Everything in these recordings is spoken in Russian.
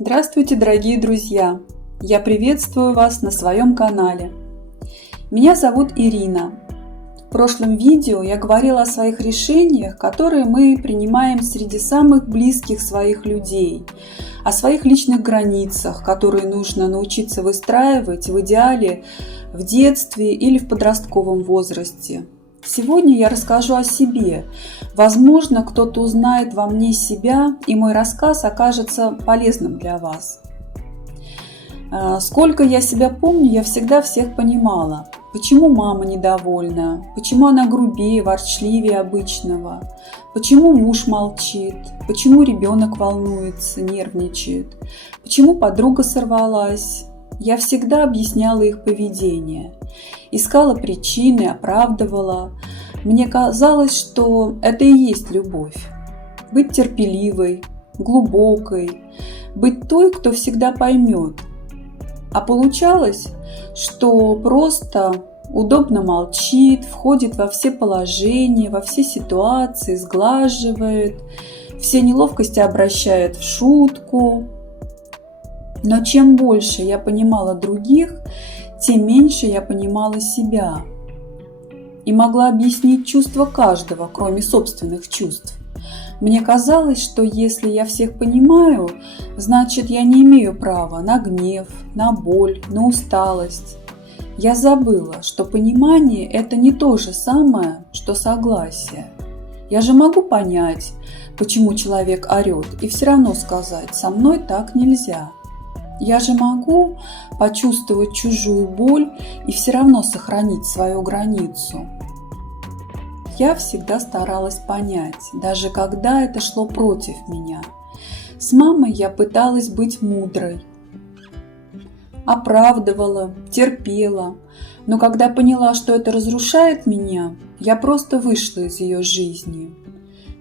Здравствуйте, дорогие друзья! Я приветствую вас на своем канале. Меня зовут Ирина. В прошлом видео я говорила о своих решениях, которые мы принимаем среди самых близких своих людей, о своих личных границах, которые нужно научиться выстраивать в идеале в детстве или в подростковом возрасте. Сегодня я расскажу о себе. Возможно, кто-то узнает во мне себя, и мой рассказ окажется полезным для вас. Сколько я себя помню, я всегда всех понимала. Почему мама недовольна, почему она грубее, ворчливее обычного, почему муж молчит, почему ребенок волнуется, нервничает, почему подруга сорвалась. Я всегда объясняла их поведение, искала причины, оправдывала. Мне казалось, что это и есть любовь. Быть терпеливой, глубокой, быть той, кто всегда поймет. А получалось, что просто удобно молчит, входит во все положения, во все ситуации, сглаживает, все неловкости обращает в шутку. Но чем больше я понимала других, тем меньше я понимала себя и могла объяснить чувства каждого, кроме собственных чувств. Мне казалось, что если я всех понимаю, значит, я не имею права на гнев, на боль, на усталость. Я забыла, что понимание – это не то же самое, что согласие. Я же могу понять, почему человек орет, и все равно сказать «со мной так нельзя». Я же могу почувствовать чужую боль и все равно сохранить свою границу. Я всегда старалась понять, даже когда это шло против меня. С мамой я пыталась быть мудрой, оправдывала, терпела, но когда поняла, что это разрушает меня, я просто вышла из ее жизни.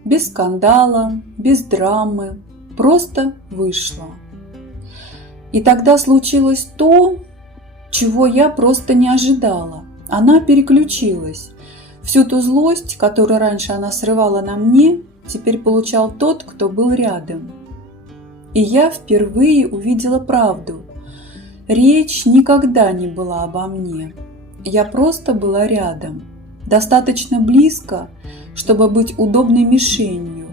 Без скандала, без драмы, просто вышла. И тогда случилось то, чего я просто не ожидала. Она переключилась. Всю ту злость, которую раньше она срывала на мне, теперь получал тот, кто был рядом. И я впервые увидела правду. Речь никогда не была обо мне. Я просто была рядом. Достаточно близко, чтобы быть удобной мишенью.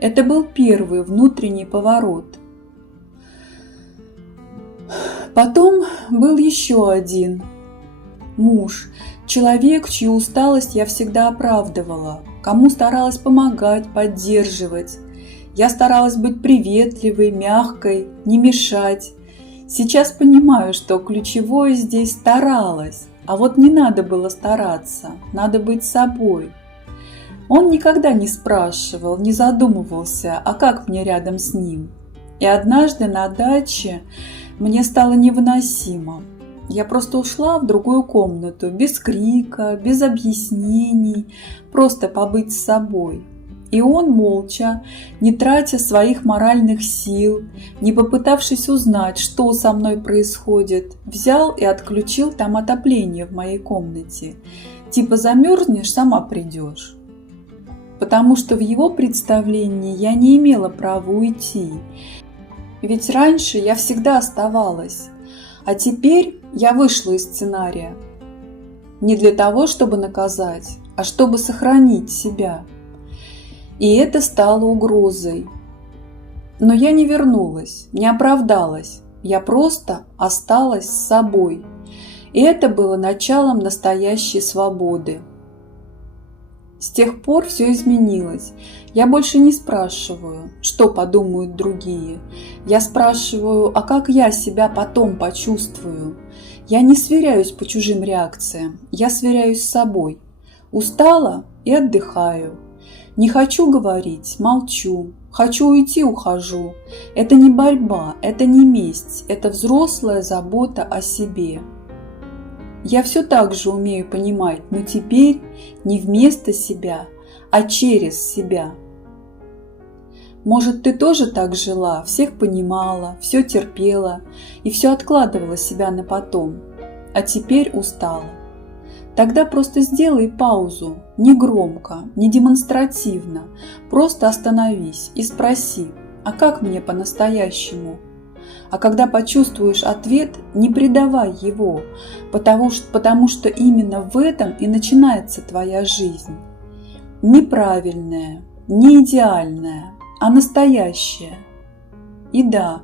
Это был первый внутренний поворот. Потом был еще один. Муж. Человек, чью усталость я всегда оправдывала, кому старалась помогать, поддерживать. Я старалась быть приветливой, мягкой, не мешать. Сейчас понимаю, что ключевое здесь старалась, а вот не надо было стараться, надо быть собой. Он никогда не спрашивал, не задумывался, а как мне рядом с ним. И однажды на даче мне стало невыносимо. Я просто ушла в другую комнату, без крика, без объяснений, просто побыть с собой. И он молча, не тратя своих моральных сил, не попытавшись узнать, что со мной происходит, взял и отключил там отопление в моей комнате. Типа замерзнешь, сама придешь. Потому что в его представлении я не имела права уйти. Ведь раньше я всегда оставалась, а теперь я вышла из сценария. Не для того, чтобы наказать, а чтобы сохранить себя. И это стало угрозой. Но я не вернулась, не оправдалась, я просто осталась с собой. И это было началом настоящей свободы. С тех пор все изменилось. Я больше не спрашиваю, что подумают другие. Я спрашиваю, а как я себя потом почувствую? Я не сверяюсь по чужим реакциям, я сверяюсь с собой. Устала и отдыхаю. Не хочу говорить, молчу. Хочу уйти, ухожу. Это не борьба, это не месть, это взрослая забота о себе. Я все так же умею понимать, но теперь не вместо себя, а через себя. Может, ты тоже так жила, всех понимала, все терпела и все откладывала себя на потом, а теперь устала. Тогда просто сделай паузу, не громко, не демонстративно, просто остановись и спроси, а как мне по-настоящему? А когда почувствуешь ответ, не предавай его, потому что именно в этом и начинается твоя жизнь. Неправильная, не идеальная, а настоящая. И да,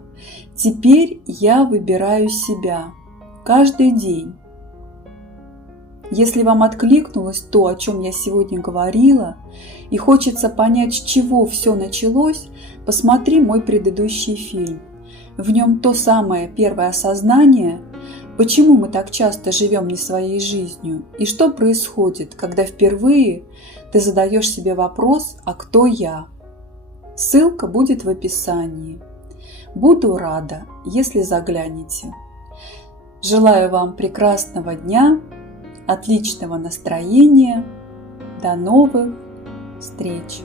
теперь я выбираю себя каждый день. Если вам откликнулось то, о чем я сегодня говорила, и хочется понять, с чего все началось, посмотри мой предыдущий фильм. В нем то самое первое осознание, почему мы так часто живем не своей жизнью, и что происходит, когда впервые ты задаешь себе вопрос «А кто я?». Ссылка будет в описании. Буду рада, если заглянете. Желаю вам прекрасного дня, отличного настроения. До новых встреч!